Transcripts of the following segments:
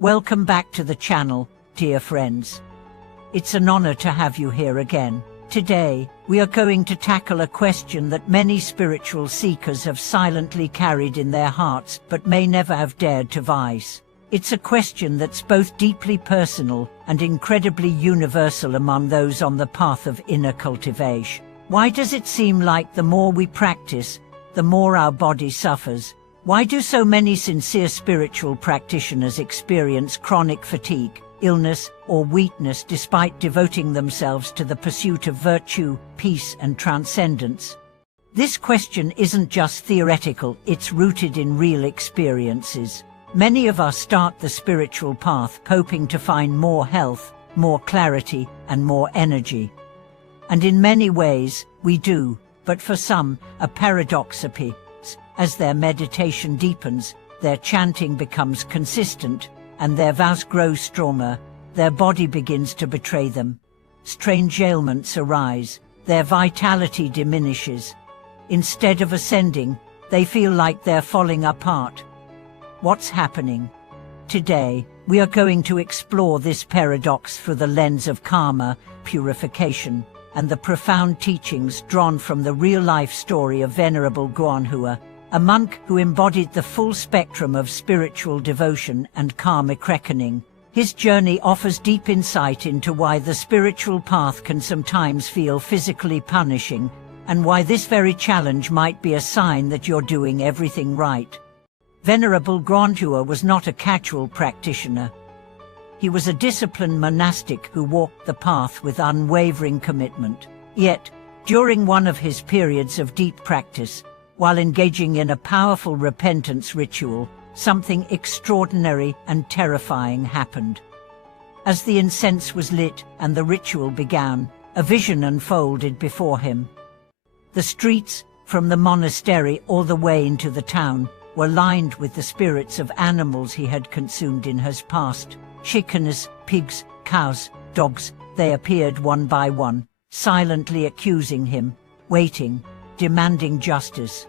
Welcome back to the channel, dear friends. It's an honor to have you here again. Today, we are going to tackle a question that many spiritual seekers have silently carried in their hearts but may never have dared to voice. It's a question that's both deeply personal and incredibly universal among those on the path of inner cultivation. Why does it seem like the more we practice, the more our body suffers? Why do so many sincere spiritual practitioners experience chronic fatigue, illness, or weakness despite devoting themselves to the pursuit of virtue, peace, and transcendence? This question isn't just theoretical, it's rooted in real experiences. Many of us start the spiritual path hoping to find more health, more clarity, and more energy. And in many ways, we do, but for some, a paradox appears. As their meditation deepens, their chanting becomes consistent, and their vows grow stronger, their body begins to betray them. Strange ailments arise, their vitality diminishes. Instead of ascending, they feel like they're falling apart. What's happening? Today, we are going to explore this paradox through the lens of karma, purification, and the profound teachings drawn from the real-life story of Venerable Guanhua, a monk who embodied the full spectrum of spiritual devotion and karmic reckoning. His journey offers deep insight into why the spiritual path can sometimes feel physically punishing, and why this very challenge might be a sign that you're doing everything right. Venerable Guanhua was not a casual practitioner. He was a disciplined monastic who walked the path with unwavering commitment. Yet, during one of his periods of deep practice, while engaging in a powerful repentance ritual, something extraordinary and terrifying happened. As the incense was lit and the ritual began, a vision unfolded before him. The streets, from the monastery all the way into the town, were lined with the spirits of animals he had consumed in his past. Chickens, pigs, cows, dogs, they appeared one by one, silently accusing him, waiting, demanding justice.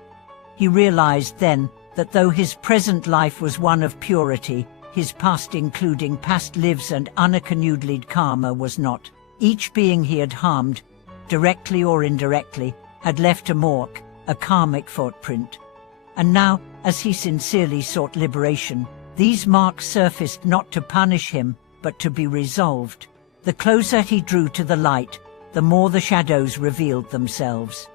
He realized then that though his present life was one of purity, his past, including past lives and unaccumulated karma, was not. Each being he had harmed, directly or indirectly, had left a mark, a karmic footprint. And now, as he sincerely sought liberation, these marks surfaced not to punish him, but to be resolved. The closer he drew to the light, the more the shadows revealed themselves.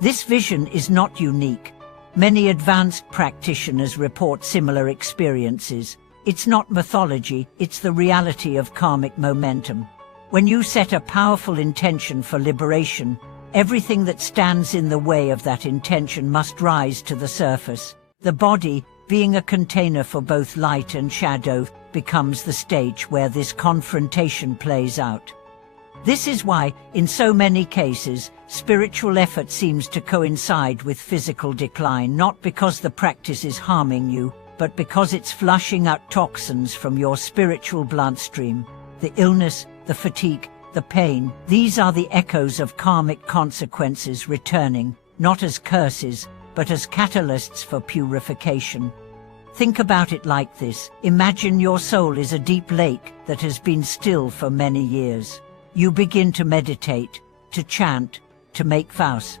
This vision is not unique. Many advanced practitioners report similar experiences. It's not mythology, it's the reality of karmic momentum. When you set a powerful intention for liberation, everything that stands in the way of that intention must rise to the surface. The body, being a container for both light and shadow, becomes the stage where this confrontation plays out. This is why, in so many cases, spiritual effort seems to coincide with physical decline, not because the practice is harming you, but because it's flushing out toxins from your spiritual bloodstream. The illness, the fatigue, the pain, these are the echoes of karmic consequences returning, not as curses, but as catalysts for purification. Think about it like this. Imagine your soul is a deep lake that has been still for many years. You begin to meditate, to chant, to make vows.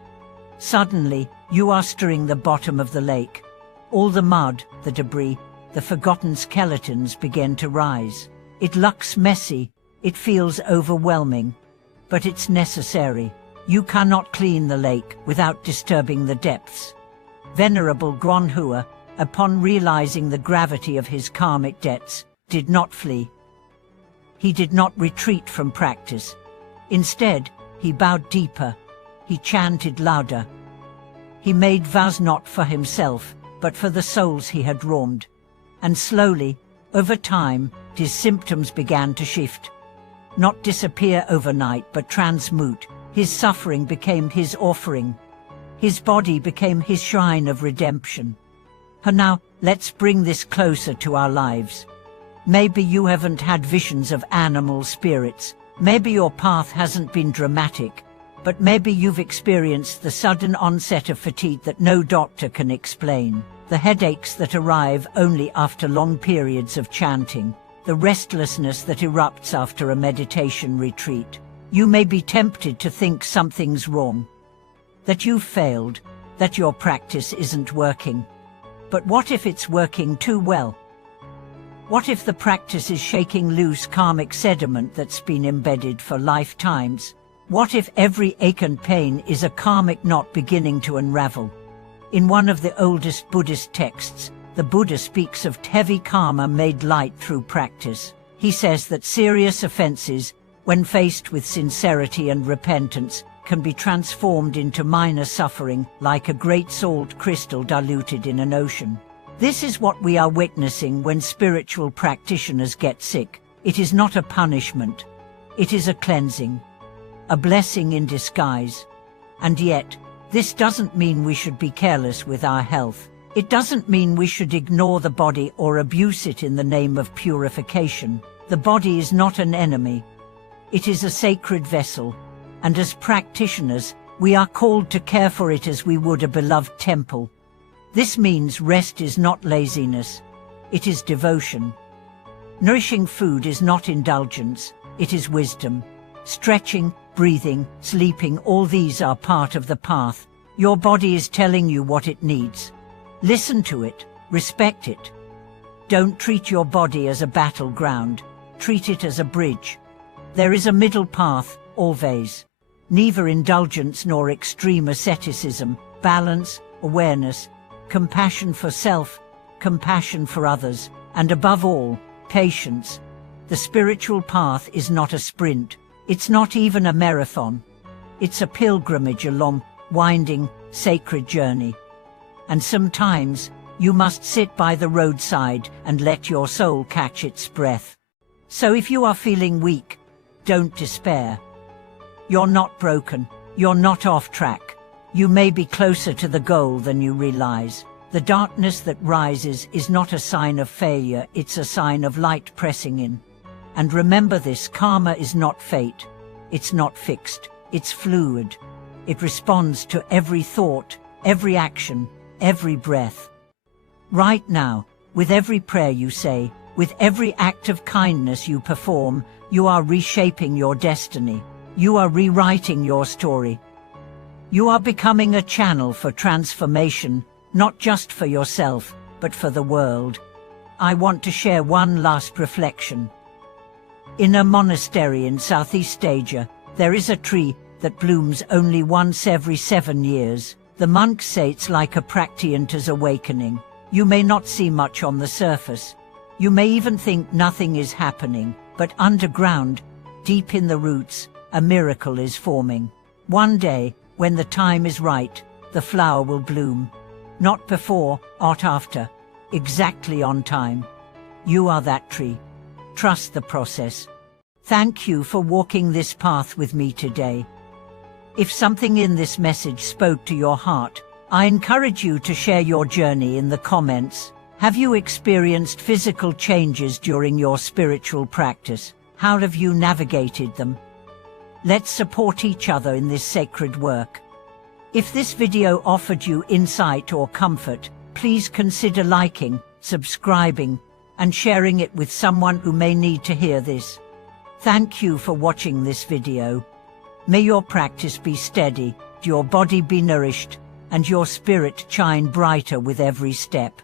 Suddenly, you are stirring the bottom of the lake. All the mud, the debris, the forgotten skeletons begin to rise. It looks messy, it feels overwhelming, but it's necessary. You cannot clean the lake without disturbing the depths. Venerable Guanhua, upon realizing the gravity of his karmic debts, did not flee. He did not retreat from practice. Instead, he bowed deeper. He chanted louder. He made vows not for himself, but for the souls he had wronged. And slowly, over time, his symptoms began to shift. Not disappear overnight, but transmute. His suffering became his offering. His body became his shrine of redemption. And now, let's bring this closer to our lives. Maybe you haven't had visions of animal spirits. Maybe your path hasn't been dramatic. But maybe you've experienced the sudden onset of fatigue that no doctor can explain. The headaches that arrive only after long periods of chanting. the restlessness that erupts after a meditation retreat. You may be tempted to think something's wrong, that you've failed, that your practice isn't working. But what if it's working too well? What if the practice is shaking loose karmic sediment that's been embedded for lifetimes? What if every ache and pain is a karmic knot beginning to unravel? In one of the oldest Buddhist texts, the Buddha speaks of heavy karma made light through practice. He says that serious offenses, when faced with sincerity and repentance, can be transformed into minor suffering, like a great salt crystal diluted in an ocean. This is what we are witnessing when spiritual practitioners get sick. It is not a punishment. It is a cleansing, a blessing in disguise. And yet, this doesn't mean we should be careless with our health. It doesn't mean we should ignore the body or abuse it in the name of purification. The body is not an enemy. It is a sacred vessel, and as practitioners, we are called to care for it as we would a beloved temple. This means rest is not laziness, it is devotion. Nourishing food is not indulgence, it is wisdom. Stretching, breathing, sleeping, all these are part of the path. Your body is telling you what it needs. Listen to it, respect it. Don't treat your body as a battleground, treat it as a bridge. There is a middle path, always. Neither indulgence nor extreme asceticism, balance, awareness, compassion for self, compassion for others, and above all, patience. The spiritual path is not a sprint. It's not even a marathon. It's a pilgrimage along winding, sacred journey. And sometimes, you must sit by the roadside and let your soul catch its breath. So if you are feeling weak, don't despair. You're not broken. You're not off track. You may be closer to the goal than you realize. The darkness that rises is not a sign of failure, it's a sign of light pressing in. And remember this, karma is not fate. It's not fixed. It's fluid. It responds to every thought, every action, every breath. Right now, with every prayer you say, with every act of kindness you perform, you are reshaping your destiny. You are rewriting your story. You are becoming a channel for transformation, not just for yourself, but for the world. I want to share one last reflection. In a monastery in Southeast Asia, there is a tree that blooms only once every 7 years. The monks say it's like a practitioner's awakening. You may not see much on the surface. You may even think nothing is happening, but underground, deep in the roots, a miracle is forming. One day, when the time is right, the flower will bloom. Not before, not after, exactly on time. You are that tree. Trust the process. Thank you for walking this path with me today. If something in this message spoke to your heart, I encourage you to share your journey in the comments. Have you experienced physical changes during your spiritual practice? How have you navigated them? Let's support each other in this sacred work. If this video offered you insight or comfort, please consider liking, subscribing, and sharing it with someone who may need to hear this. Thank you for watching this video. May your practice be steady, your body be nourished, and your spirit shine brighter with every step.